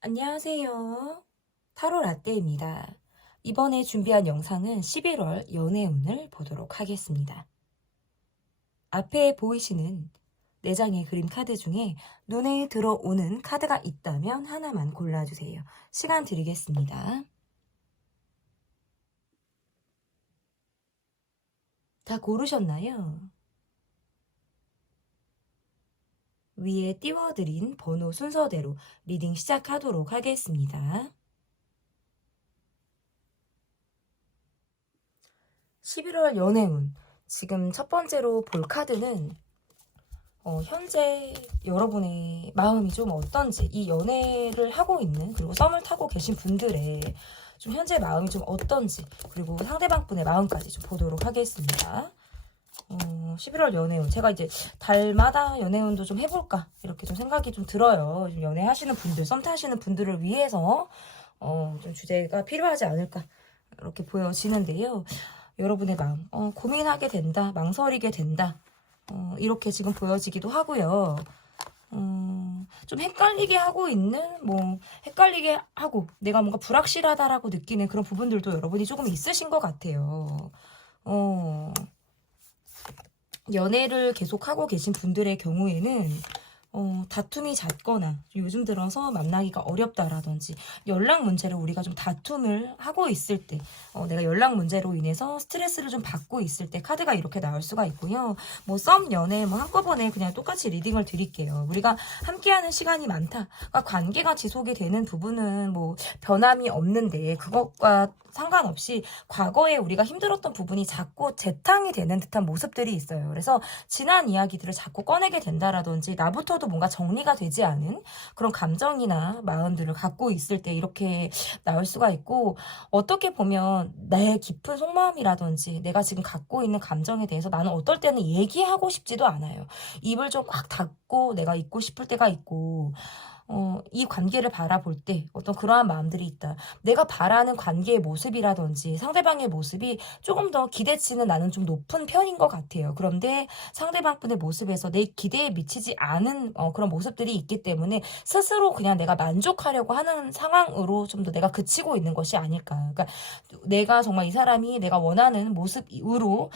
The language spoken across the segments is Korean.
안녕하세요. 타로 라떼입니다. 이번에 준비한 영상은 11월 연애운을 보도록 하겠습니다. 앞에 보이시는 4장의 그림 카드 중에 눈에 들어오는 카드가 있다면 하나만 골라주세요. 시간 드리겠습니다. 다 고르셨나요? 위에 띄워드린 번호 순서대로 리딩 시작하도록 하겠습니다. 11월 연애운. 지금 첫 번째로 볼 카드는 현재 여러분의 마음이 좀 어떤지, 이 연애를 하고 있는, 그리고 썸을 타고 계신 분들의 좀 현재 마음이 좀 어떤지, 그리고 상대방 분의 마음까지 좀 보도록 하겠습니다. 11월 연애운. 제가 이제 달마다 연애운도 좀 해볼까, 이렇게 좀 생각이 좀 들어요. 좀 연애하시는 분들, 썸 타시는 분들을 위해서 좀 주제가 필요하지 않을까, 이렇게 보여지는데요. 여러분의 마음, 고민하게 된다, 망설이게 된다, 이렇게 지금 보여지기도 하고요. 좀 헷갈리게 하고 있는, 헷갈리게 하고, 내가 뭔가 불확실하다라고 느끼는 그런 부분들도 여러분이 조금 있으신 것 같아요. 연애를 계속하고 계신 분들의 경우에는 다툼이 잦거나 요즘 들어서 만나기가 어렵다라든지 연락 문제를 우리가 좀 다툼을 하고 있을 때 내가 연락 문제로 인해서 스트레스를 좀 받고 있을 때 카드가 이렇게 나올 수가 있고요. 썸 연애 한꺼번에 그냥 똑같이 리딩을 드릴게요. 우리가 함께하는 시간이 많다. 그러니까 관계가 지속이 되는 부분은 변함이 없는데 그것과 상관없이 과거에 우리가 힘들었던 부분이 자꾸 재탕이 되는 듯한 모습들이 있어요. 그래서 지난 이야기들을 자꾸 꺼내게 된다라든지 나부터도 뭔가 정리가 되지 않은 그런 감정이나 마음들을 갖고 있을 때 이렇게 나올 수가 있고, 어떻게 보면 내 깊은 속마음이라든지 내가 지금 갖고 있는 감정에 대해서 나는 어떨 때는 얘기하고 싶지도 않아요. 입을 좀 꽉 닫고 내가 있고 싶을 때가 있고, 이 관계를 바라볼 때 어떤 그러한 마음들이 있다. 내가 바라는 관계의 모습이라든지 상대방의 모습이 조금 더 기대치는 나는 좀 높은 편인 것 같아요. 그런데 상대방분의 모습에서 내 기대에 미치지 않은 그런 모습들이 있기 때문에 스스로 그냥 내가 만족하려고 하는 상황으로 좀 더 내가 그치고 있는 것이 아닐까. 그러니까 내가 정말 이 사람이 내가 원하는 모습으로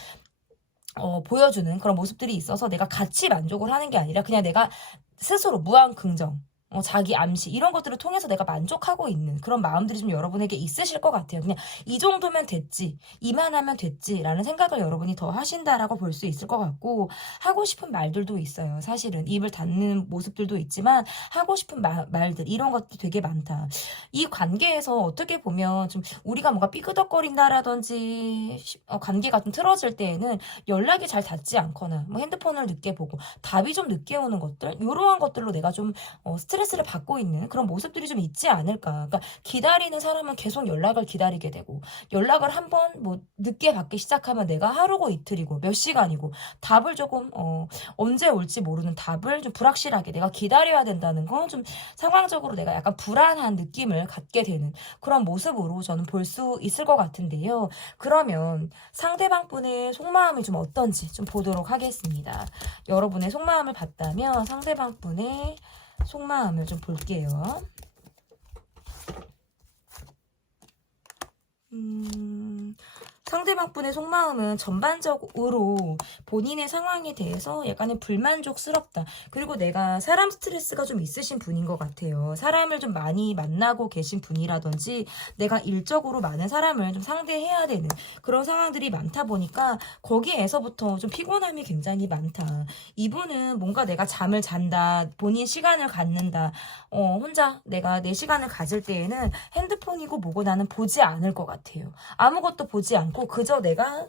보여주는 그런 모습들이 있어서 내가 같이 만족을 하는 게 아니라 그냥 내가 스스로 무한 긍정, 자기 암시 이런 것들을 통해서 내가 만족하고 있는 그런 마음들이 좀 여러분에게 있으실 것 같아요. 그냥 이 정도면 됐지, 이만하면 됐지라는 생각을 여러분이 더 하신다라고 볼 수 있을 것 같고, 하고 싶은 말들도 있어요. 사실은 입을 닫는 모습들도 있지만 하고 싶은 말들 이런 것도 되게 많다. 이 관계에서 어떻게 보면 좀 우리가 뭔가 삐그덕거린다라든지 관계가 좀 틀어질 때에는 연락이 잘 닿지 않거나 핸드폰을 늦게 보고 답이 좀 늦게 오는 것들, 이러한 것들로 내가 좀 스트레스를 받고 있는 그런 모습들이 좀 있지 않을까. 그러니까 기다리는 사람은 계속 연락을 기다리게 되고, 연락을 한번 늦게 받기 시작하면 내가 하루고 이틀이고 몇 시간이고 답을 조금 언제 올지 모르는 답을 좀 불확실하게 내가 기다려야 된다는 건 좀 상황적으로 내가 약간 불안한 느낌을 갖게 되는 그런 모습으로 저는 볼 수 있을 것 같은데요. 그러면 상대방 분의 속마음이 좀 어떤지 좀 보도록 하겠습니다. 여러분의 속마음을 봤다면 상대방 분의 속마음을 좀 볼게요. 상대방 분의 속마음은 전반적으로 본인의 상황에 대해서 약간의 불만족스럽다. 그리고 내가 사람 스트레스가 좀 있으신 분인 것 같아요. 사람을 좀 많이 만나고 계신 분이라든지 내가 일적으로 많은 사람을 좀 상대해야 되는 그런 상황들이 많다 보니까 거기에서부터 좀 피곤함이 굉장히 많다. 이분은 뭔가 내가 잠을 잔다, 본인 시간을 갖는다, 혼자 내가 내 시간을 가질 때에는 핸드폰이고 뭐고 나는 보지 않을 것 같아요. 아무것도 보지 않고 그저 내가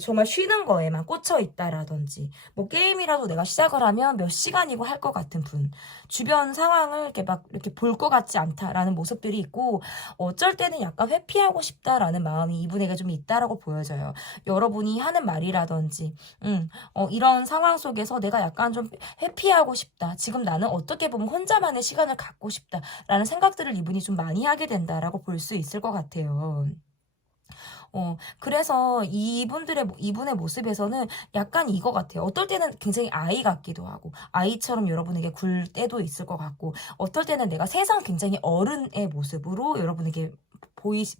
정말 쉬는 거에만 꽂혀 있다라든지 게임이라도 내가 시작을 하면 몇 시간이고 할 것 같은 분, 주변 상황을 이렇게 막 이렇게 볼 것 같지 않다라는 모습들이 있고, 어쩔 때는 약간 회피하고 싶다라는 마음이 이분에게 좀 있다라고 보여져요. 여러분이 하는 말이라든지 이런 상황 속에서 내가 약간 좀 회피하고 싶다, 지금 나는 어떻게 보면 혼자만의 시간을 갖고 싶다라는 생각들을 이분이 좀 많이 하게 된다라고 볼 수 있을 것 같아요. 그래서 이분의 모습에서는 약간 이거 같아요. 어떨 때는 굉장히 아이 같기도 하고, 아이처럼 여러분에게 굴 때도 있을 것 같고, 어떨 때는 내가 세상 굉장히 어른의 모습으로 여러분에게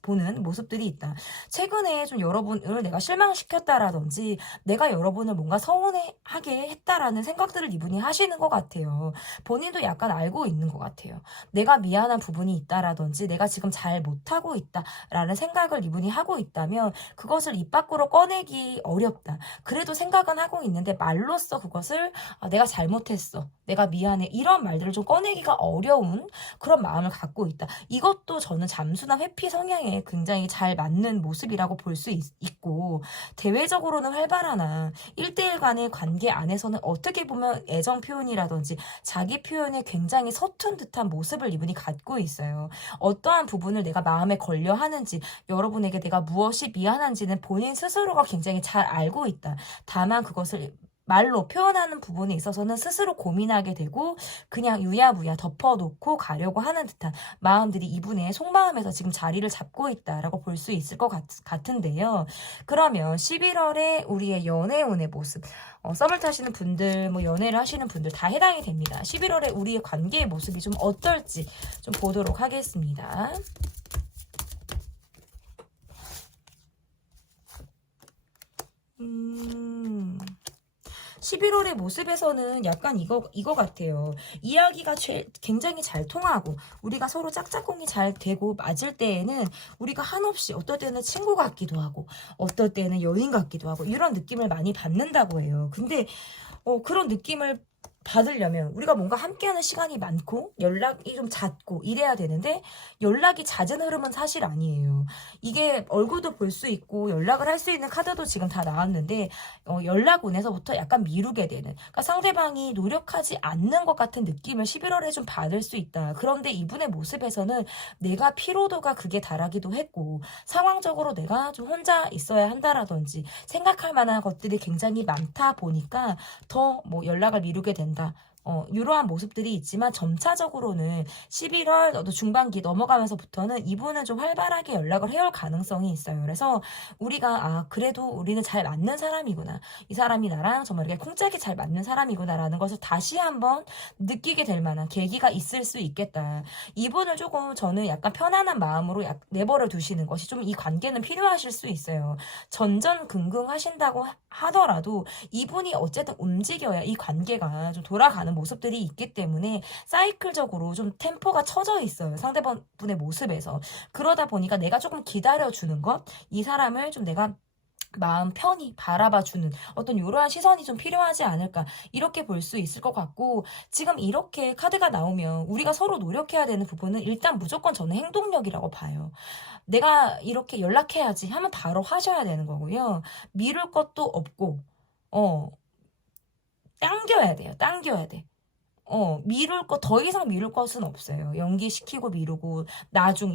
보는 모습들이 있다. 최근에 좀 여러분을 내가 실망시켰다라든지, 내가 여러분을 뭔가 서운해하게 했다라는 생각들을 이분이 하시는 것 같아요. 본인도 약간 알고 있는 것 같아요. 내가 미안한 부분이 있다라든지, 내가 지금 잘 못하고 있다라는 생각을 이분이 하고 있다면, 그것을 입 밖으로 꺼내기 어렵다. 그래도 생각은 하고 있는데, 말로써 그것을 내가 잘못했어, 내가 미안해, 이런 말들을 좀 꺼내기가 어려운 그런 마음을 갖고 있다. 이것도 저는 잠수나 회피 성향에 굉장히 잘 맞는 모습이라고 볼 수 있고, 대외적으로는 활발하나 1대1 간의 관계 안에서는 어떻게 보면 애정 표현이라든지 자기 표현에 굉장히 서툰 듯한 모습을 이분이 갖고 있어요. 어떠한 부분을 내가 마음에 걸려 하는지, 여러분에게 내가 무엇이 미안한지는 본인 스스로가 굉장히 잘 알고 있다. 다만 그것을 말로 표현하는 부분에 있어서는 스스로 고민하게 되고, 그냥 유야무야 덮어놓고 가려고 하는 듯한 마음들이 이분의 속마음에서 지금 자리를 잡고 있다라고 볼 수 있을 것 같은데요. 그러면 11월에 우리의 연애운의 모습, 썸을 타시는 분들, 뭐 연애를 하시는 분들 다 해당이 됩니다. 11월에 우리의 관계의 모습이 좀 어떨지 좀 보도록 하겠습니다. 11월의 모습에서는 약간 이거 같아요. 이야기가 굉장히 잘 통하고, 우리가 서로 짝짝꿍이 잘 되고 맞을 때에는 우리가 한없이 어떨 때는 친구 같기도 하고, 어떨 때는 연인 같기도 하고, 이런 느낌을 많이 받는다고 해요. 근데 그런 느낌을 받으려면 우리가 뭔가 함께하는 시간이 많고 연락이 좀 잦고 이래야 되는데, 연락이 잦은 흐름은 사실 아니에요. 이게 얼굴도 볼 수 있고 연락을 할 수 있는 카드도 지금 다 나왔는데, 연락운에서부터 약간 미루게 되는, 그러니까 상대방이 노력하지 않는 것 같은 느낌을 11월에 좀 받을 수 있다. 그런데 이분의 모습에서는 내가 피로도가 극에 달하기도 했고, 상황적으로 내가 좀 혼자 있어야 한다라든지 생각할 만한 것들이 굉장히 많다 보니까 더 뭐 연락을 미루게 된다. 이러한 모습들이 있지만, 점차적으로는 11월 너도 중반기 넘어가면서부터는 이분은 좀 활발하게 연락을 해올 가능성이 있어요. 그래서 우리가 그래도 우리는 잘 맞는 사람이구나, 이 사람이 나랑 정말 이렇게 쿵짝이 잘 맞는 사람이구나라는 것을 다시 한번 느끼게 될 만한 계기가 있을 수 있겠다. 이분을 조금 저는 약간 편안한 마음으로 내버려 두시는 것이 좀 이 관계는 필요하실 수 있어요. 전전긍긍 하신다고 하더라도 이분이 어쨌든 움직여야 이 관계가 좀 돌아가는 모습들이 있기 때문에, 사이클적으로 좀 템포가 쳐져 있어요, 상대분의 모습에서. 그러다 보니까 내가 조금 기다려주는 것, 이 사람을 좀 내가 마음 편히 바라봐주는 어떤 이러한 시선이 좀 필요하지 않을까, 이렇게 볼 수 있을 것 같고, 지금 이렇게 카드가 나오면 우리가 서로 노력해야 되는 부분은 일단 무조건 저는 행동력이라고 봐요. 내가 이렇게 연락해야지 하면 바로 하셔야 되는 거고요. 미룰 것도 없고, 어, 당겨야 돼요. 당겨야 돼. 더 이상 미룰 것은 없어요. 연기시키고 미루고,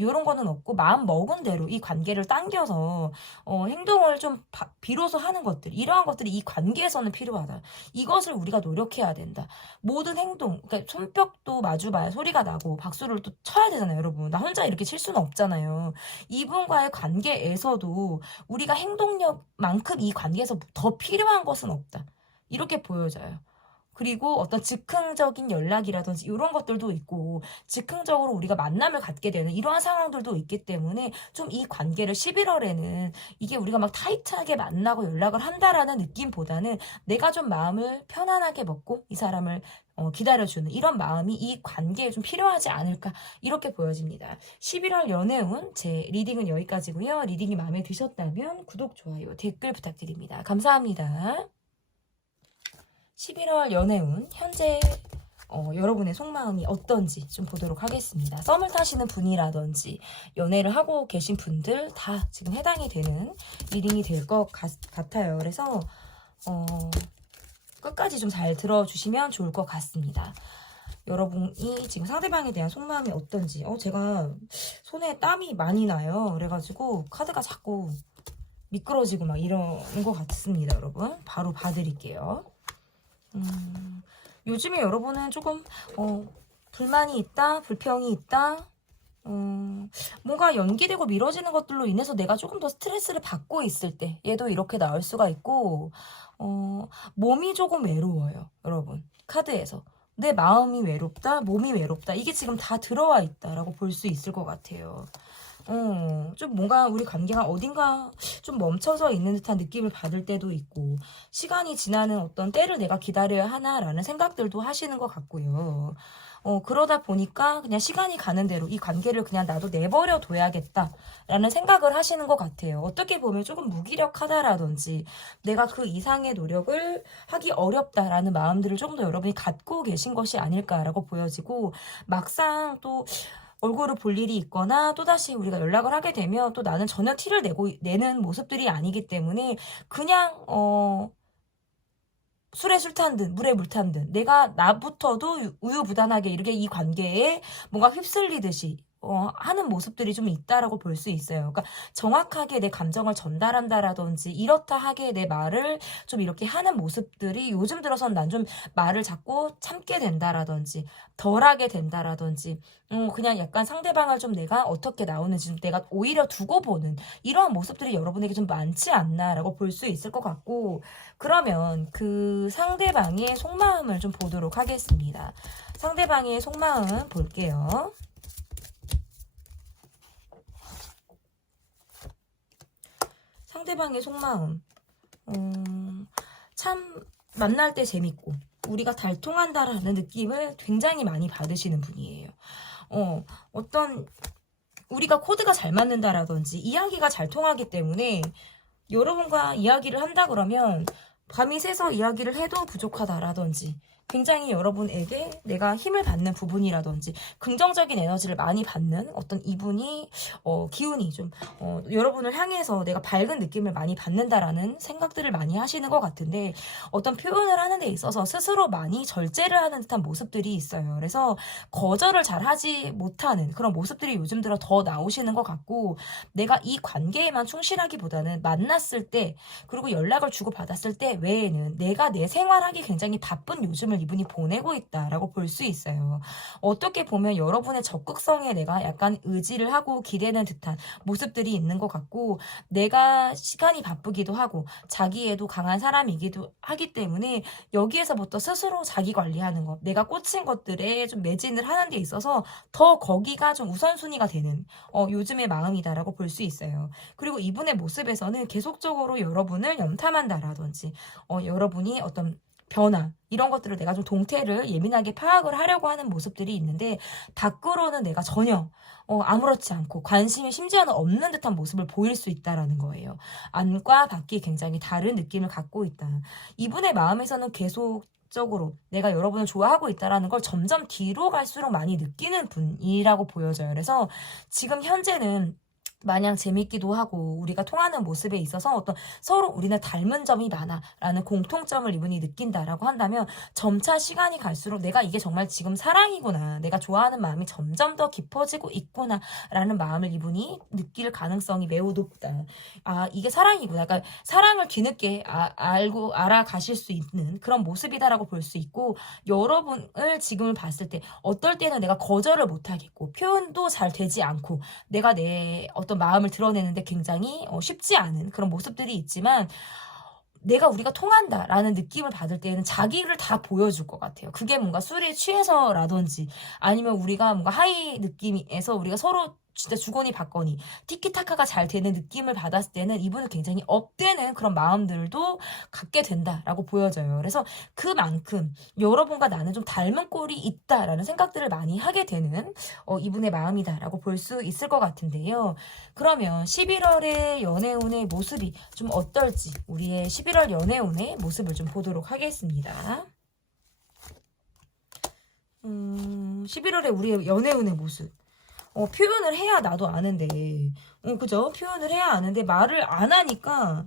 요런 거는 없고, 마음 먹은 대로 이 관계를 당겨서, 행동을 좀 비로소 하는 것들, 이러한 것들이 이 관계에서는 필요하다. 이것을 우리가 노력해야 된다. 모든 행동, 그러니까 손뼉도 마주봐야 소리가 나고, 박수를 또 쳐야 되잖아요, 여러분. 나 혼자 이렇게 칠 수는 없잖아요. 이분과의 관계에서도 우리가 행동력만큼 이 관계에서 더 필요한 것은 없다. 이렇게 보여져요. 그리고 어떤 즉흥적인 연락이라든지 이런 것들도 있고, 즉흥적으로 우리가 만남을 갖게 되는 이러한 상황들도 있기 때문에, 좀 이 관계를 11월에는 이게 우리가 막 타이트하게 만나고 연락을 한다라는 느낌보다는 내가 좀 마음을 편안하게 먹고 이 사람을 기다려주는 이런 마음이 이 관계에 좀 필요하지 않을까, 이렇게 보여집니다. 11월 연애운 제 리딩은 여기까지고요. 리딩이 마음에 드셨다면 구독, 좋아요, 댓글 부탁드립니다. 감사합니다. 11월 연애운 현재 여러분의 속마음이 어떤지 좀 보도록 하겠습니다. 썸을 타시는 분이라든지 연애를 하고 계신 분들 다 지금 해당이 되는 리딩이 될 것 같아요. 그래서 끝까지 좀 잘 들어주시면 좋을 것 같습니다. 여러분이 지금 상대방에 대한 속마음이 어떤지, 제가 손에 땀이 많이 나요. 그래가지고 카드가 자꾸 미끄러지고 막 이러는 것 같습니다. 여러분 바로 봐드릴게요. 요즘에 여러분은 조금 불만이 있다, 불평이 있다, 뭔가 연기되고 미뤄지는 것들로 인해서 내가 조금 더 스트레스를 받고 있을 때 얘도 이렇게 나올 수가 있고, 몸이 조금 외로워요, 여러분. 카드에서. 내 마음이 외롭다, 몸이 외롭다. 이게 지금 다 들어와 있다라고 볼 수 있을 것 같아요. 좀 뭔가 우리 관계가 어딘가 좀 멈춰서 있는 듯한 느낌을 받을 때도 있고, 시간이 지나는 어떤 때를 내가 기다려야 하나라는 생각들도 하시는 것 같고요. 그러다 보니까 그냥 시간이 가는 대로 이 관계를 그냥 나도 내버려 둬야겠다라는 생각을 하시는 것 같아요. 어떻게 보면 조금 무기력하다라든지 내가 그 이상의 노력을 하기 어렵다라는 마음들을 조금 더 여러분이 갖고 계신 것이 아닐까라고 보여지고, 막상 또 얼굴을 볼 일이 있거나 또다시 우리가 연락을 하게 되면 또 나는 전혀 티를 내는 모습들이 아니기 때문에 그냥 술에 술 탄 듯, 물에 물 탄 듯, 내가 나부터도 우유부단하게 이렇게 이 관계에 뭔가 휩쓸리듯이 하는 모습들이 좀 있다라고 볼 수 있어요. 그러니까 정확하게 내 감정을 전달한다라든지 이렇다 하게 내 말을 좀 이렇게 하는 모습들이 요즘 들어선 난 좀 말을 자꾸 참게 된다라든지 덜하게 된다라든지, 그냥 약간 상대방을 좀 내가 어떻게 나오는지 좀 내가 오히려 두고 보는 이러한 모습들이 여러분에게 좀 많지 않나라고 볼 수 있을 것 같고, 그러면 그 상대방의 속마음을 좀 보도록 하겠습니다. 상대방의 속마음 볼게요. 상대방의 속마음. 참 만날 때 재밌고 우리가 잘 통한다라는 느낌을 굉장히 많이 받으시는 분이에요. 어떤 우리가 코드가 잘 맞는다라든지 이야기가 잘 통하기 때문에 여러분과 이야기를 한다 그러면 밤이 새서 이야기를 해도 부족하다라든지, 굉장히 여러분에게 내가 힘을 받는 부분이라든지 긍정적인 에너지를 많이 받는 어떤 이분이 기운이 좀 여러분을 향해서 내가 밝은 느낌을 많이 받는다라는 생각들을 많이 하시는 것 같은데, 어떤 표현을 하는 데 있어서 스스로 많이 절제를 하는 듯한 모습들이 있어요. 그래서 거절을 잘 하지 못하는 그런 모습들이 요즘 들어 더 나오시는 것 같고, 내가 이 관계에만 충실하기보다는 만났을 때 그리고 연락을 주고받았을 때 외에는 내가 내 생활하기 굉장히 바쁜 요즘을 이분이 보내고 있다라고 볼 수 있어요. 어떻게 보면 여러분의 적극성에 내가 약간 의지를 하고 기대는 듯한 모습들이 있는 것 같고, 내가 시간이 바쁘기도 하고 자기에도 강한 사람이기도 하기 때문에 여기에서부터 스스로 자기 관리하는 것, 내가 꽂힌 것들에 좀 매진을 하는 데 있어서 더 거기가 좀 우선순위가 되는 요즘의 마음이다라고 볼 수 있어요. 그리고 이분의 모습에서는 계속적으로 여러분을 염탐한다라든지 여러분이 어떤 변화 이런 것들을 내가 좀 동태를 예민하게 파악을 하려고 하는 모습들이 있는데, 밖으로는 내가 전혀 아무렇지 않고 관심이 심지어는 없는 듯한 모습을 보일 수 있다라는 거예요. 안과 밖이 굉장히 다른 느낌을 갖고 있다. 이분의 마음에서는 계속적으로 내가 여러분을 좋아하고 있다라는 걸 점점 뒤로 갈수록 많이 느끼는 분이라고 보여져요. 그래서 지금 현재는 마냥 재밌기도 하고 우리가 통하는 모습에 있어서 어떤 서로 우리는 닮은 점이 많아라는 공통점을 이분이 느낀다라고 한다면, 점차 시간이 갈수록 내가 이게 정말 지금 사랑이구나, 내가 좋아하는 마음이 점점 더 깊어지고 있구나라는 마음을 이분이 느낄 가능성이 매우 높다. 아, 이게 사랑이구나. 그러니까 사랑을 뒤늦게 알고 알아가실 수 있는 그런 모습이다라고 볼 수 있고, 여러분을 지금을 봤을 때 어떨 때는 내가 거절을 못하겠고 표현도 잘 되지 않고 내가 내 어떤 마음을 드러내는데 굉장히 쉽지 않은 그런 모습들이 있지만, 우리가 통한다라는 느낌을 받을 때에는 자기를 다 보여줄 것 같아요. 그게 뭔가 술에 취해서라든지 아니면 우리가 뭔가 하이 느낌에서 우리가 서로 진짜 주거니 받거니 티키타카가 잘 되는 느낌을 받았을 때는 이분은 굉장히 업되는 그런 마음들도 갖게 된다라고 보여져요. 그래서 그만큼 여러분과 나는 좀 닮은 꼴이 있다라는 생각들을 많이 하게 되는 이분의 마음이다라고 볼 수 있을 것 같은데요. 그러면 11월의 연애운의 모습이 좀 어떨지 우리의 11월 연애운의 모습을 좀 보도록 하겠습니다. 11월에 우리의 연애운의 모습. 표현을 해야 나도 아는데, 그죠? 표현을 해야 아는데 말을 안 하니까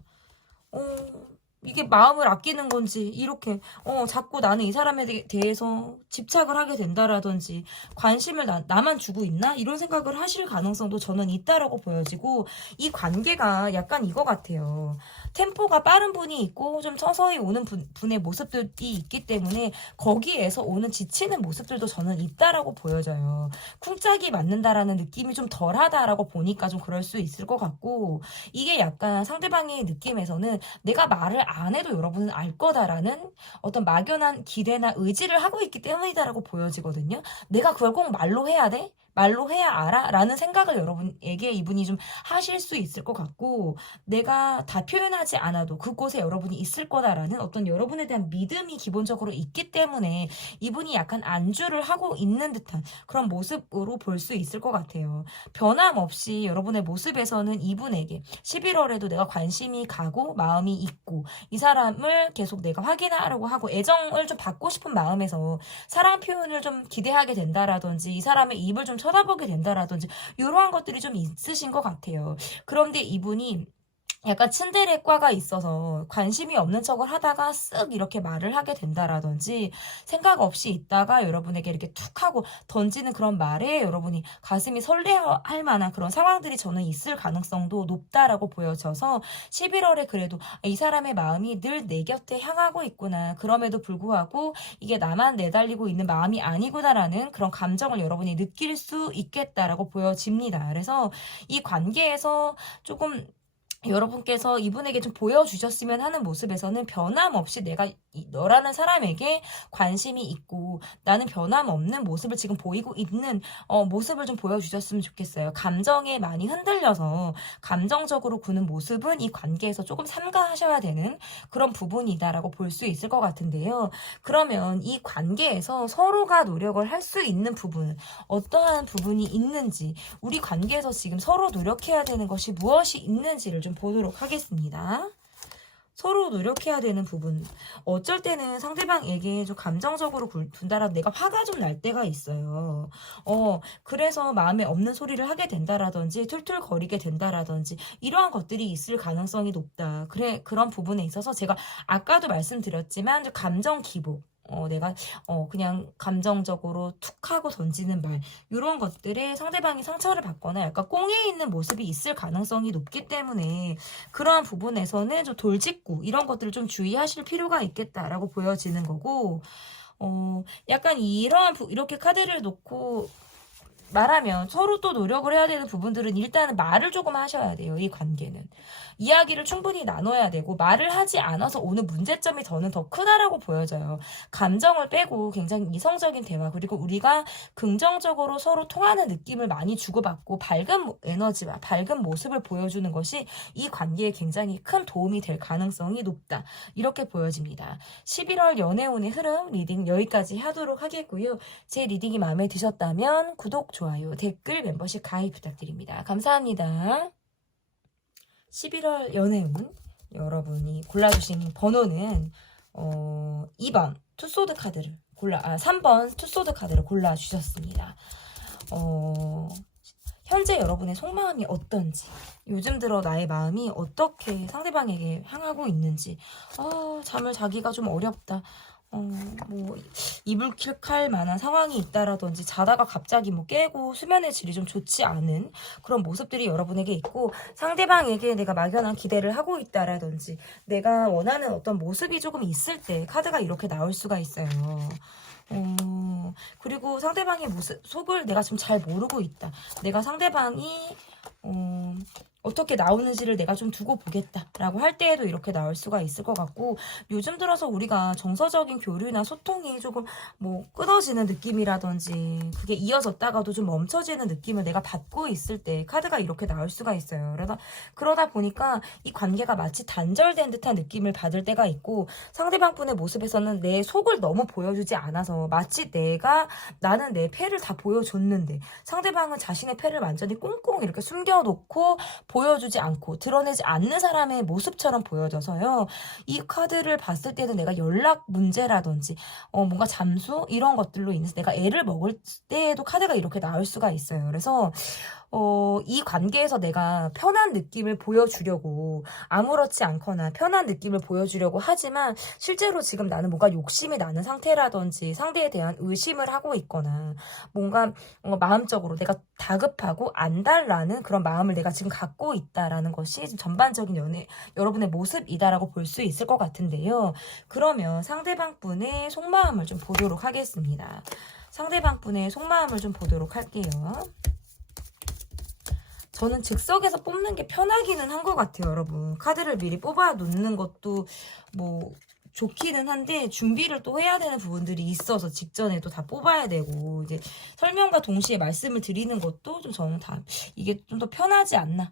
이게 마음을 아끼는 건지 이렇게 자꾸 나는 이 사람에 대해서 집착을 하게 된다라든지 관심을 나만 주고 있나 이런 생각을 하실 가능성도 저는 있다라고 보여지고 이 관계가 약간 이거 같아요. 템포가 빠른 분이 있고 좀 서서히 오는 분의 모습들이 있기 때문에 거기에서 오는 지치는 모습들도 저는 있다라고 보여져요. 쿵짝이 맞는다라는 느낌이 좀 덜하다라고 보니까 좀 그럴 수 있을 것 같고 이게 약간 상대방의 느낌에서는 내가 말을 안 해도 여러분은 알 거다라는 어떤 막연한 기대나 의지를 하고 있기 때문이다라고 보여지거든요. 내가 그걸 꼭 말로 해야 돼? 말로 해야 알아? 라는 생각을 여러분에게 이분이 좀 하실 수 있을 것 같고 내가 다 표현하지 않아도 그곳에 여러분이 있을 거다라는 어떤 여러분에 대한 믿음이 기본적으로 있기 때문에 이분이 약간 안주를 하고 있는 듯한 그런 모습으로 볼 수 있을 것 같아요. 변함없이 여러분의 모습에서는 이분에게 11월에도 내가 관심이 가고 마음이 있고 이 사람을 계속 내가 확인하려고 하고 애정을 좀 받고 싶은 마음에서 사랑 표현을 좀 기대하게 된다라든지 이 사람의 입을 좀 쳐다보게 된다라든지 이러한 것들이 좀 있으신 것 같아요. 그런데 이분이 약간 츤데레과가 있어서 관심이 없는 척을 하다가 쓱 이렇게 말을 하게 된다라든지 생각 없이 있다가 여러분에게 이렇게 툭 하고 던지는 그런 말에 여러분이 가슴이 설레할 만한 그런 상황들이 저는 있을 가능성도 높다라고 보여져서 11월에 그래도 이 사람의 마음이 늘 내 곁에 향하고 있구나. 그럼에도 불구하고 이게 나만 내달리고 있는 마음이 아니구나라는 그런 감정을 여러분이 느낄 수 있겠다라고 보여집니다. 그래서 이 관계에서 조금 여러분께서 이분에게 좀 보여주셨으면 하는 모습에서는 변함없이 내가 너라는 사람에게 관심이 있고 나는 변함없는 모습을 지금 보이고 있는 모습을 좀 보여주셨으면 좋겠어요. 감정에 많이 흔들려서 감정적으로 구는 모습은 이 관계에서 조금 삼가하셔야 되는 그런 부분이다라고 볼 수 있을 것 같은데요. 그러면 이 관계에서 서로가 노력을 할 수 있는 부분 어떠한 부분이 있는지 우리 관계에서 지금 서로 노력해야 되는 것이 무엇이 있는지를 좀 보도록 하겠습니다. 서로 노력해야 되는 부분. 어쩔 때는 상대방에게 좀 감정적으로 군다라 내가 화가 좀 날 때가 있어요. 그래서 마음에 없는 소리를 하게 된다라든지 툴툴거리게 된다라든지 이러한 것들이 있을 가능성이 높다. 그런 부분에 있어서 제가 아까도 말씀드렸지만 감정 기복. 내가 그냥 감정적으로 툭 하고 던지는 말 이런 것들에 상대방이 상처를 받거나 약간 꽁에 있는 모습이 있을 가능성이 높기 때문에 그러한 부분에서는 좀 돌직구 이런 것들을 좀 주의하실 필요가 있겠다라고 보여지는 거고 약간 이렇게 카드를 놓고 말하면 서로 또 노력을 해야 되는 부분들은 일단은 말을 조금 하셔야 돼요. 이 관계는. 이야기를 충분히 나눠야 되고 말을 하지 않아서 오는 문제점이 저는 더 크다라고 보여져요. 감정을 빼고 굉장히 이성적인 대화 그리고 우리가 긍정적으로 서로 통하는 느낌을 많이 주고받고 밝은 에너지와 밝은 모습을 보여주는 것이 이 관계에 굉장히 큰 도움이 될 가능성이 높다. 이렇게 보여집니다. 11월 연애운의 흐름 리딩 여기까지 하도록 하겠고요. 제 리딩이 마음에 드셨다면 구독, 좋아요, 댓글, 멤버십 가입 부탁드립니다. 감사합니다. 11월 연애운 여러분이 골라주신 번호는 2번 투소드 카드를 3번 투소드 카드를 골라주셨습니다. 현재 여러분의 속마음이 어떤지 요즘 들어 나의 마음이 어떻게 상대방에게 향하고 있는지 잠을 자기가 좀 어렵다. 뭐 이불킥할 만한 상황이 있다라든지 자다가 갑자기 뭐 깨고 수면의 질이 좀 좋지 않은 그런 모습들이 여러분에게 있고 상대방에게 내가 막연한 기대를 하고 있다라든지 내가 원하는 어떤 모습이 조금 있을 때 카드가 이렇게 나올 수가 있어요. 그리고 상대방의 속을 내가 좀 잘 모르고 있다. 내가 상대방이 어떻게 나오는지를 내가 좀 두고 보겠다라고 할 때에도 이렇게 나올 수가 있을 것 같고 요즘 들어서 우리가 정서적인 교류나 소통이 조금 뭐 끊어지는 느낌이라든지 그게 이어졌다가도 좀 멈춰지는 느낌을 내가 받고 있을 때 카드가 이렇게 나올 수가 있어요. 그러다 보니까 이 관계가 마치 단절된 듯한 느낌을 받을 때가 있고 상대방 분의 모습에서는 내 속을 너무 보여주지 않아서 마치 나는 내 패를 다 보여줬는데 상대방은 자신의 패를 완전히 꽁꽁 이렇게 숨겨놓고 보여주지 않고 드러내지 않는 사람의 모습처럼 보여져서요. 이 카드를 봤을 때는 내가 연락 문제라든지 뭔가 잠수 이런 것들로 인해서 내가 애를 먹을 때에도 카드가 이렇게 나올 수가 있어요. 그래서 이 관계에서 내가 편한 느낌을 보여주려고 아무렇지 않거나 편한 느낌을 보여주려고 하지만 실제로 지금 나는 뭔가 욕심이 나는 상태라든지 상대에 대한 의심을 하고 있거나 뭔가 마음적으로 내가 다급하고 안달나는 그런 마음을 내가 지금 갖고 있다라는 것이 전반적인 여러분의 모습이다라고 볼 수 있을 것 같은데요. 그러면 상대방 분의 속마음을 좀 보도록 하겠습니다. 상대방 분의 속마음을 좀 보도록 할게요. 저는 즉석에서 뽑는 게 편하기는 한 것 같아요, 여러분. 카드를 미리 뽑아 놓는 것도 뭐 좋기는 한데 준비를 또 해야 되는 부분들이 있어서 직전에도 다 뽑아야 되고 이제 설명과 동시에 말씀을 드리는 것도 좀 저는 다 이게 좀 더 편하지 않나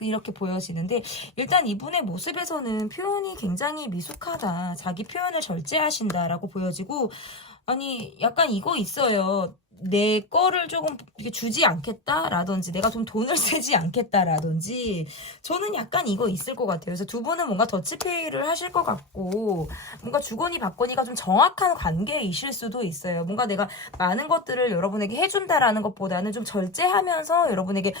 이렇게 보여지는데 일단 이분의 모습에서는 표현이 굉장히 미숙하다. 자기 표현을 절제하신다라고 보여지고 아니 약간 이거 있어요. 내 거를 조금 이렇게 주지 않겠다라든지 내가 좀 돈을 쓰지 않겠다라든지 저는 약간 이거 있을 것 같아요. 그래서 두 분은 뭔가 더치페이를 하실 것 같고 뭔가 주거니 받거니가 좀 정확한 관계이실 수도 있어요. 뭔가 내가 많은 것들을 여러분에게 해준다라는 것보다는 좀 절제하면서 여러분에게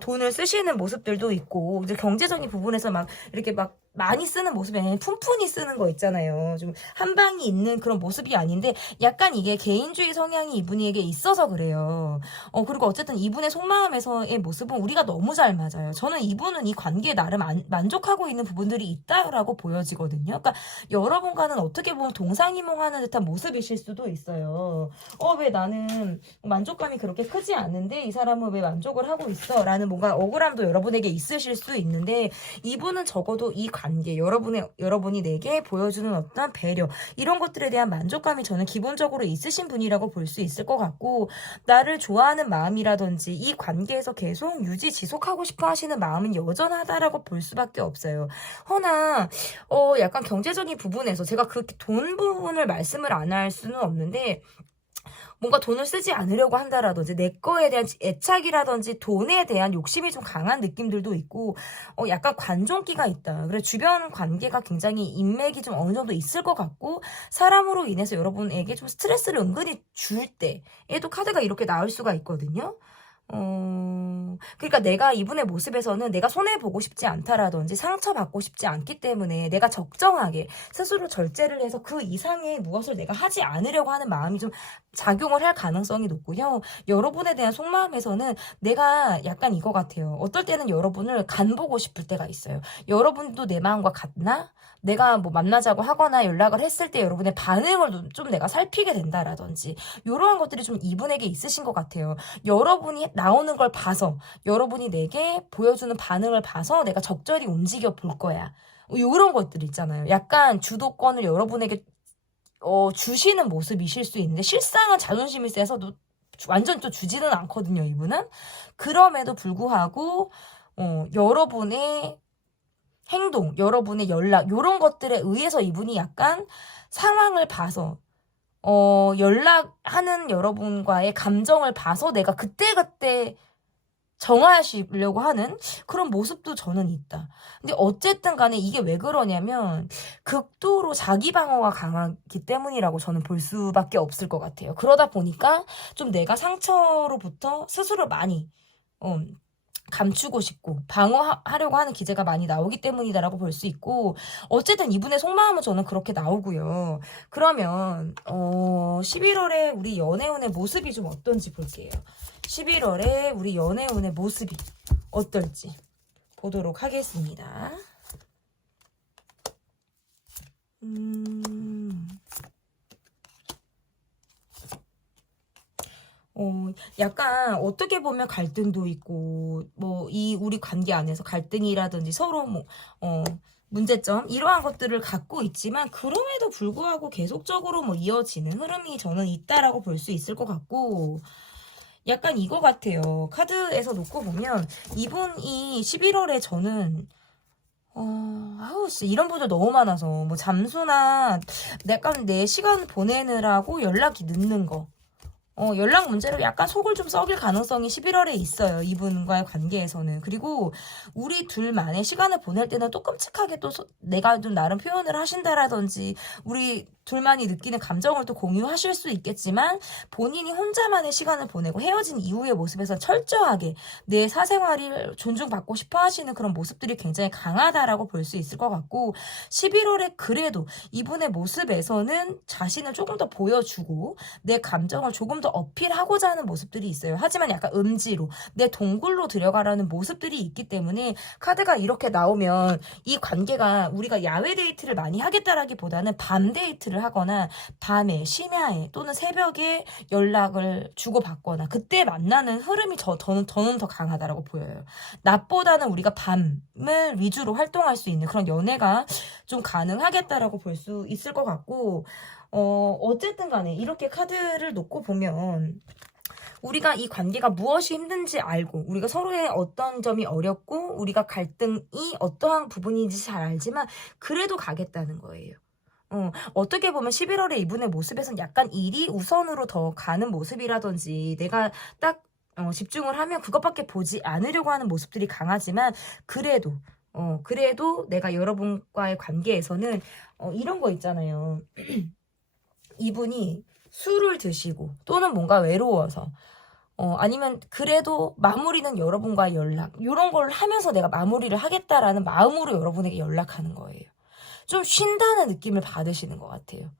돈을 쓰시는 모습들도 있고 이제 경제적인 부분에서 막 이렇게 막 많이 쓰는 모습이 아니라 푼푼히 쓰는 거 있잖아요. 좀 한 방이 있는 그런 모습이 아닌데 약간 이게 개인주의 성향이 이분에게 있어서 그래요. 그리고 어쨌든 이분의 속마음에서의 모습은 우리가 너무 잘 맞아요. 저는 이분은 이 관계에 나름 만족하고 있는 부분들이 있다라고 보여지거든요. 그러니까 여러분과는 어떻게 보면 동상이몽하는 듯한 모습이실 수도 있어요. 왜 나는 만족감이 그렇게 크지 않은데 이 사람은 왜 만족을 하고 있어? 라는 뭔가 억울함도 여러분에게 있으실 수 있는데 이분은 적어도 이 관계, 여러분이 내게 보여주는 어떤 배려, 이런 것들에 대한 만족감이 저는 기본적으로 있으신 분이라고 볼 수 있을 것 같고, 나를 좋아하는 마음이라든지 이 관계에서 계속 지속하고 싶어 하시는 마음은 여전하다라고 볼 수밖에 없어요. 허나, 약간 경제적인 부분에서 제가 그렇게 돈 부분을 말씀을 안 할 수는 없는데, 뭔가 돈을 쓰지 않으려고 한다라든지 내 거에 대한 애착이라든지 돈에 대한 욕심이 좀 강한 느낌들도 있고 약간 관종기가 있다. 그래 주변 관계가 굉장히 인맥이 좀 어느 정도 있을 것 같고 사람으로 인해서 여러분에게 좀 스트레스를 은근히 줄 때에도 카드가 이렇게 나올 수가 있거든요. 그러니까 내가 이분의 모습에서는 내가 손해보고 싶지 않다라든지 상처받고 싶지 않기 때문에 내가 적정하게 스스로 절제를 해서 그 이상의 무엇을 내가 하지 않으려고 하는 마음이 좀 작용을 할 가능성이 높고요. 여러분에 대한 속마음에서는 내가 약간 이거 같아요. 어떨 때는 여러분을 간보고 싶을 때가 있어요. 여러분도 내 마음과 같나? 내가 뭐 만나자고 하거나 연락을 했을 때 여러분의 반응을 좀 내가 살피게 된다라든지 이러한 것들이 좀 이분에게 있으신 것 같아요. 여러분이 나오는 걸 봐서 여러분이 내게 보여주는 반응을 봐서 내가 적절히 움직여 볼 거야. 이런 것들 있잖아요. 약간 주도권을 여러분에게 주시는 모습이실 수 있는데 실상은 자존심이 세서 완전 또 주지는 않거든요. 이분은. 그럼에도 불구하고 여러분의 행동, 여러분의 연락 이런 것들에 의해서 이분이 약간 상황을 봐서 연락하는 여러분과의 감정을 봐서 내가 그때그때 정하시려고 하는 그런 모습도 저는 있다. 근데 어쨌든 간에 이게 왜 그러냐면 극도로 자기 방어가 강하기 때문이라고 저는 볼 수밖에 없을 것 같아요. 그러다 보니까 좀 내가 상처로부터 스스로 많이 감추고 싶고 방어하려고 하는 기제가 많이 나오기 때문이다라고 볼 수 있고 어쨌든 이분의 속마음은 저는 그렇게 나오고요. 그러면 11월에 우리 연애운의 모습이 좀 어떤지 볼게요. 11월에 우리 연애운의 모습이 어떨지 보도록 하겠습니다. 약간 어떻게 보면 갈등도 있고 뭐 이 우리 관계 안에서 갈등이라든지 서로 문제점 이러한 것들을 갖고 있지만 그럼에도 불구하고 계속적으로 이어지는 흐름이 저는 있다라고 볼 수 있을 것 같고 약간 이거 같아요. 카드에서 놓고 보면 이분이 11월에 저는 이런 분들 너무 많아서 잠수나 약간 내 시간 보내느라고 연락이 늦는 거 연락 문제로 약간 속을 좀 썩일 가능성이 11월에 있어요. 이분과의 관계에서는. 그리고 우리 둘만의 시간을 보낼 때는 또 끔찍하게 또 내가 좀 나름 표현을 하신다라든지 우리 둘만이 느끼는 감정을 또 공유하실 수 있겠지만 본인이 혼자만의 시간을 보내고 헤어진 이후의 모습에서 철저하게 내 사생활을 존중받고 싶어 하시는 그런 모습들이 굉장히 강하다라고 볼 수 있을 것 같고 11월에 그래도 이분의 모습에서는 자신을 조금 더 보여주고 내 감정을 조금 더 어필하고자 하는 모습들이 있어요. 하지만 약간 음지로 내 동굴로 들어가라는 모습들이 있기 때문에 카드가 이렇게 나오면 이 관계가 우리가 야외 데이트를 많이 하겠다라기보다는 밤 데이트를 하거나 밤에 심야에 또는 새벽에 연락을 주고받거나 그때 만나는 흐름이 저는 더 강하다라고 보여요. 낮보다는 우리가 밤을 위주로 활동할 수 있는 그런 연애가 좀 가능하겠다라고 볼 수 있을 것 같고 어쨌든 간에 이렇게 카드를 놓고 보면 우리가 이 관계가 무엇이 힘든지 알고 우리가 서로의 어떤 점이 어렵고 우리가 갈등이 어떠한 부분인지 잘 알지만 그래도 가겠다는 거예요. 어떻게 보면 11월에 이분의 모습에선 약간 일이 우선으로 더 가는 모습이라든지 내가 딱 집중을 하면 그것밖에 보지 않으려고 하는 모습들이 강하지만 그래도 내가 여러분과의 관계에서는 이런 거 있잖아요. 이분이 술을 드시고 또는 뭔가 외로워서 아니면 그래도 마무리는 여러분과의 연락 이런 걸 하면서 내가 마무리를 하겠다라는 마음으로 여러분에게 연락하는 거예요. 좀 쉰다는 느낌을 받으시는 것 같아요.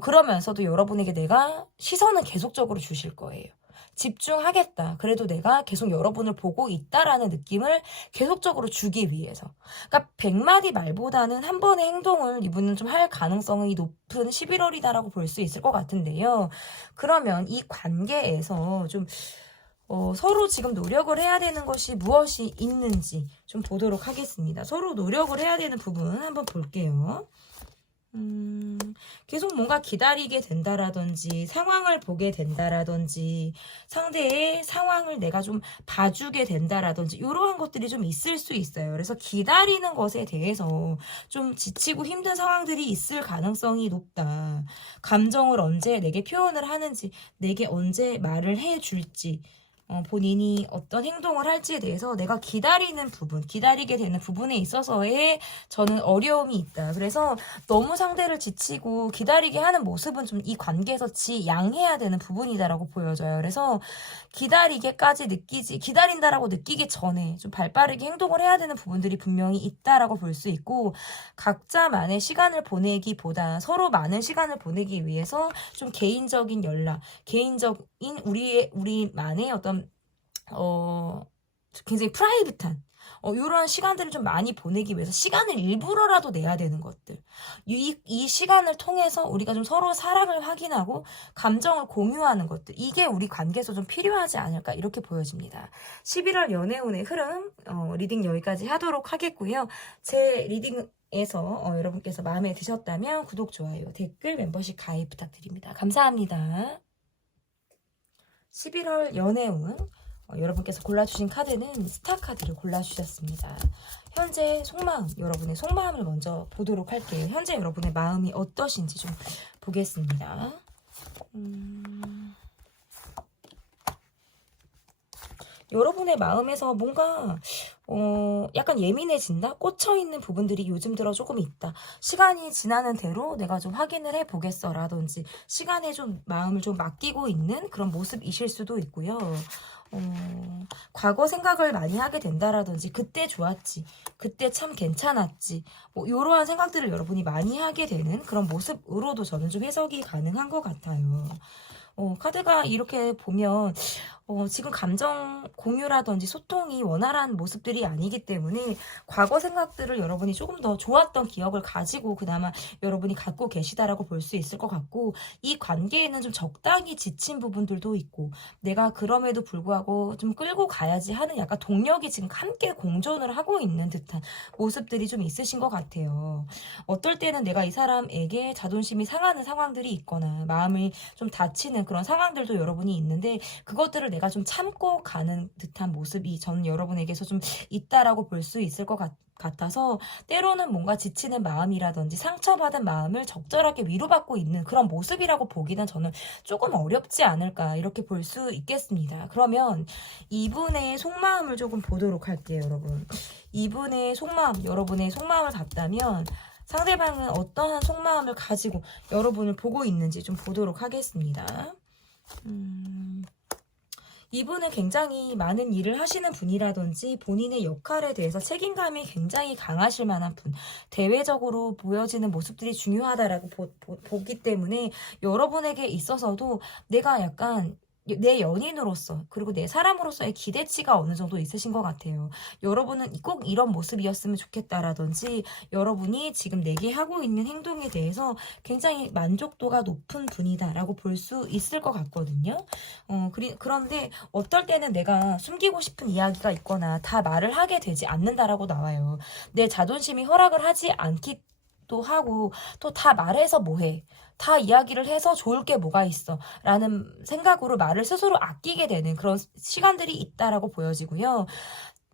그러면서도 여러분에게 내가 시선은 계속적으로 주실 거예요. 집중하겠다. 그래도 내가 계속 여러분을 보고 있다라는 느낌을 계속적으로 주기 위해서. 그러니까 100마디 말보다는 한 번의 행동을 이분은 좀 할 가능성이 높은 11월이다라고 볼 수 있을 것 같은데요. 그러면 이 관계에서 좀 서로 지금 노력을 해야 되는 것이 무엇이 있는지 좀 보도록 하겠습니다. 서로 노력을 해야 되는 부분 한번 볼게요. 계속 뭔가 기다리게 된다라든지 상황을 보게 된다라든지 상대의 상황을 내가 좀 봐주게 된다라든지 이러한 것들이 좀 있을 수 있어요. 그래서 기다리는 것에 대해서 좀 지치고 힘든 상황들이 있을 가능성이 높다. 감정을 언제 내게 표현을 하는지 내게 언제 말을 해줄지 본인이 어떤 행동을 할지에 대해서 내가 기다리게 되는 부분에 있어서의 저는 어려움이 있다. 그래서 너무 상대를 지치고 기다리게 하는 모습은 좀 이 관계에서 지양해야 되는 부분이다라고 보여져요. 그래서 기다린다라고 느끼기 전에 좀 발빠르게 행동을 해야 되는 부분들이 분명히 있다라고 볼 수 있고 각자만의 시간을 보내기보다 서로 많은 시간을 보내기 위해서 좀 개인적인 연락, 개인적인 우리만의 어떤 굉장히 프라이빗한 이런 시간들을 좀 많이 보내기 위해서 시간을 일부러라도 내야 되는 것들. 이 시간을 통해서 우리가 좀 서로 사랑을 확인하고 감정을 공유하는 것들. 이게 우리 관계에서 좀 필요하지 않을까 이렇게 보여집니다. 11월 연애운의 흐름 리딩 여기까지 하도록 하겠고요. 제 리딩에서 여러분께서 마음에 드셨다면 구독, 좋아요, 댓글, 멤버십 가입 부탁드립니다. 감사합니다. 11월 연애운 여러분께서 골라주신 카드는 스타 카드를 골라주셨습니다. 현재 속마음, 여러분의 속마음을 먼저 보도록 할게요. 현재 여러분의 마음이 어떠신지 좀 보겠습니다. 여러분의 마음에서 뭔가 약간 예민해진다? 꽂혀있는 부분들이 요즘 들어 조금 있다. 시간이 지나는 대로 내가 좀 확인을 해보겠어 라든지 시간에 좀 마음을 좀 맡기고 있는 그런 모습이실 수도 있고요. 과거 생각을 많이 하게 된다라든지 그때 좋았지, 그때 참 괜찮았지 뭐 이러한 생각들을 여러분이 많이 하게 되는 그런 모습으로도 저는 좀 해석이 가능한 것 같아요. 카드가 이렇게 보면 지금 감정 공유라든지 소통이 원활한 모습들이 아니기 때문에 과거 생각들을 여러분이 조금 더 좋았던 기억을 가지고 그나마 여러분이 갖고 계시다라고 볼 수 있을 것 같고 이 관계에는 좀 적당히 지친 부분들도 있고 내가 그럼에도 불구하고 좀 끌고 가야지 하는 약간 동력이 지금 함께 공존을 하고 있는 듯한 모습들이 좀 있으신 것 같아요. 어떨 때는 내가 이 사람에게 자존심이 상하는 상황들이 있거나 마음이 좀 다치는 그런 상황들도 여러분이 있는데 그것들을 내가 좀 참고 가는 듯한 모습이 저는 여러분에게서 좀 있다라고 볼 수 있을 것 같아서 때로는 뭔가 지치는 마음이라든지 상처받은 마음을 적절하게 위로받고 있는 그런 모습이라고 보기는 저는 조금 어렵지 않을까 이렇게 볼 수 있겠습니다. 그러면 이분의 속마음을 조금 보도록 할게요, 여러분. 이분의 속마음, 여러분의 속마음을 봤다면 상대방은 어떠한 속마음을 가지고 여러분을 보고 있는지 좀 보도록 하겠습니다. 이분은 굉장히 많은 일을 하시는 분이라든지 본인의 역할에 대해서 책임감이 굉장히 강하실 만한 분, 대외적으로 보여지는 모습들이 중요하다라고 보기 때문에 여러분에게 있어서도 내가 약간 내 연인으로서 그리고 내 사람으로서의 기대치가 어느 정도 있으신 것 같아요. 여러분은 꼭 이런 모습이었으면 좋겠다라든지 여러분이 지금 내게 하고 있는 행동에 대해서 굉장히 만족도가 높은 분이다라고 볼 수 있을 것 같거든요. 그런데 어떨 때는 내가 숨기고 싶은 이야기가 있거나 다 말을 하게 되지 않는다라고 나와요. 내 자존심이 허락을 하지 않기도 하고 또 다 말해서 뭐해. 다 이야기를 해서 좋을 게 뭐가 있어 라는 생각으로 말을 스스로 아끼게 되는 그런 시간들이 있다라고 보여지고요.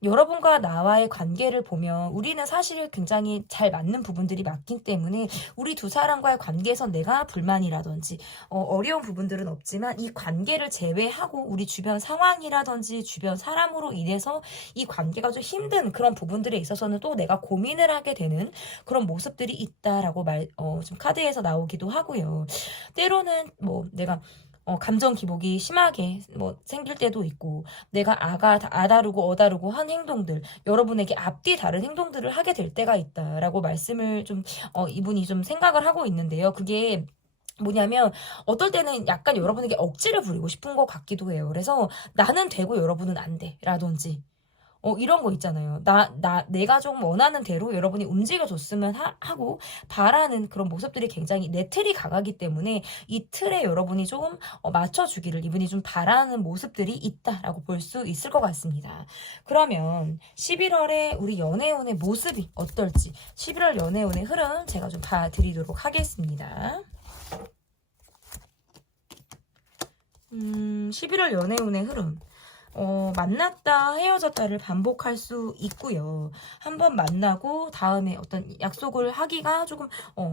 여러분과 나와의 관계를 보면 우리는 사실 굉장히 잘 맞는 부분들이 맞기 때문에 우리 두 사람과의 관계에서 내가 불만이라든지 어려운 부분들은 없지만 이 관계를 제외하고 우리 주변 상황이라든지 주변 사람으로 인해서 이 관계가 좀 힘든 그런 부분들에 있어서는 또 내가 고민을 하게 되는 그런 모습들이 있다라고 좀 카드에서 나오기도 하고요. 때로는 뭐 내가 감정 기복이 심하게 생길 때도 있고 내가 아다르고 어다르고 한 행동들 여러분에게 앞뒤 다른 행동들을 하게 될 때가 있다라고 말씀을 좀 이분이 좀 생각을 하고 있는데요. 그게 뭐냐면 어떨 때는 약간 여러분에게 억지를 부리고 싶은 것 같기도 해요. 그래서 나는 되고 여러분은 안 돼 라든지 이런 거 있잖아요. 내가 좀 원하는 대로 여러분이 움직여줬으면 하고, 바라는 그런 모습들이 굉장히 내 틀이 강하기 때문에 이 틀에 여러분이 조금 맞춰주기를 이분이 좀 바라는 모습들이 있다라고 볼 수 있을 것 같습니다. 그러면 11월에 우리 연애운의 모습이 어떨지, 11월 연애운의 흐름 제가 좀 봐드리도록 하겠습니다. 11월 연애운의 흐름. 만났다 헤어졌다를 반복할 수 있고요. 한번 만나고 다음에 어떤 약속을 하기가 조금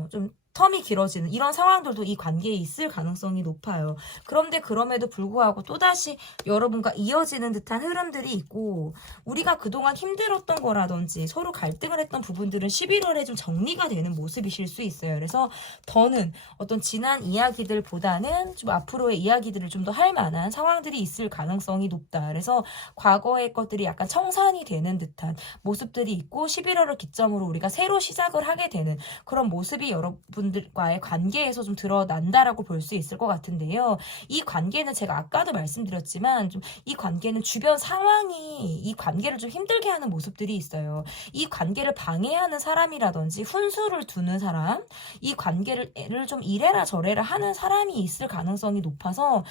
좀 텀이 길어지는 이런 상황들도 이 관계에 있을 가능성이 높아요. 그런데 그럼에도 불구하고 또다시 여러분과 이어지는 듯한 흐름들이 있고 우리가 그동안 힘들었던 거라든지 서로 갈등을 했던 부분들은 11월에 좀 정리가 되는 모습이실 수 있어요. 그래서 더는 어떤 지난 이야기들보다는 좀 앞으로의 이야기들을 좀 더 할 만한 상황들이 있을 가능성이 높다. 그래서 과거의 것들이 약간 청산이 되는 듯한 모습들이 있고 11월을 기점으로 우리가 새로 시작을 하게 되는 그런 모습이 여러분들과의 관계에서 좀 드러난다라고 볼 수 있을 것 같은데요. 이 관계는 제가 아까도 말씀드렸지만 좀 이 관계는 주변 상황이 이 관계를 좀 힘들게 하는 모습들이 있어요. 이 관계를 방해하는 사람이라든지 훈수를 두는 사람, 이 관계를 좀 이래라 저래라 하는 사람이 있을 가능성이 높아서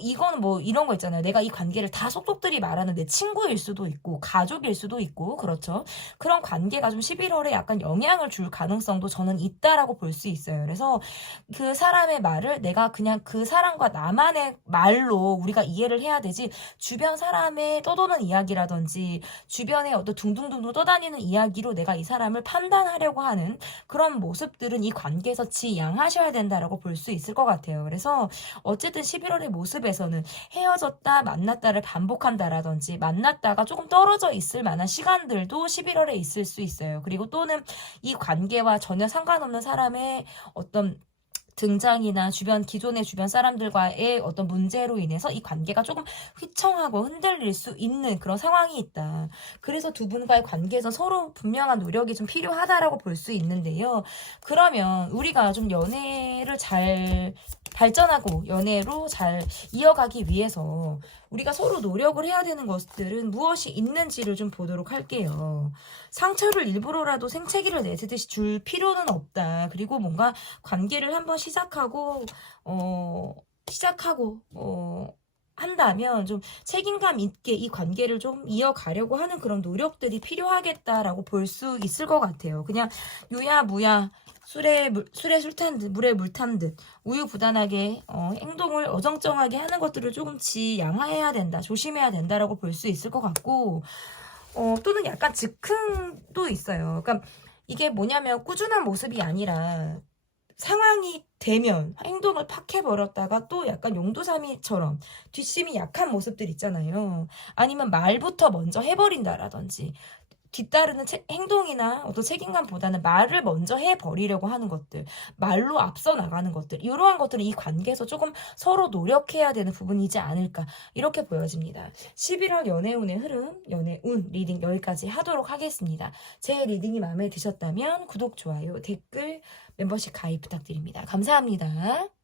이거는 이런 거 있잖아요. 내가 이 관계를 다 속속들이 말하는 내 친구일 수도 있고 가족일 수도 있고 그렇죠. 그런 관계가 좀 11월에 약간 영향을 줄 가능성도 저는 있다라고 볼 수 있어요. 그래서 그 사람의 말을 내가 그냥 그 사람과 나만의 말로 우리가 이해를 해야 되지 주변 사람의 떠도는 이야기라든지 주변에 어떤 둥둥둥둥 떠다니는 이야기로 내가 이 사람을 판단하려고 하는 그런 모습들은 이 관계에서 지양하셔야 된다라고 볼 수 있을 것 같아요. 그래서 어쨌든 11월의 모습에서는 헤어졌다 만났다를 반복한다라든지 만났다가 조금 떨어져 있을 만한 시간들도 11월에 있을 수 있어요. 그리고 또는 이 관계와 전혀 상관없는 사람의 어떤 등장이나 기존의 주변 사람들과의 어떤 문제로 인해서 이 관계가 조금 휘청하고 흔들릴 수 있는 그런 상황이 있다. 그래서 두 분과의 관계에서 서로 분명한 노력이 좀 필요하다라고 볼 수 있는데요. 그러면 우리가 좀 연애를 잘 발전하고 연애로 잘 이어가기 위해서 우리가 서로 노력을 해야 되는 것들은 무엇이 있는지를 좀 보도록 할게요. 상처를 일부러라도 생채기를 내듯이 줄 필요는 없다. 그리고 뭔가 관계를 한번 시작하고 한다면 좀 책임감 있게 이 관계를 좀 이어가려고 하는 그런 노력들이 필요하겠다라고 볼 수 있을 것 같아요. 그냥 유야무야 술에 술 탄 듯 물에 물 탄 듯 우유부단하게 행동을 어정쩡하게 하는 것들을 조금 지양해야 된다, 조심해야 된다라고 볼 수 있을 것 같고 또는 약간 즉흥도 있어요. 그러니까 이게 뭐냐면 꾸준한 모습이 아니라 상황이 되면 행동을 팍 해버렸다가 또 약간 용두사미처럼 뒷심이 약한 모습들 있잖아요. 아니면 말부터 먼저 해버린다라든지 뒤따르는 행동이나 어떤 책임감보다는 말을 먼저 해버리려고 하는 것들, 말로 앞서 나가는 것들, 이러한 것들은 이 관계에서 조금 서로 노력해야 되는 부분이지 않을까 이렇게 보여집니다. 11월 연애운의 흐름, 연애운 리딩 여기까지 하도록 하겠습니다. 제 리딩이 마음에 드셨다면 구독, 좋아요, 댓글, 멤버십 가입 부탁드립니다. 감사합니다.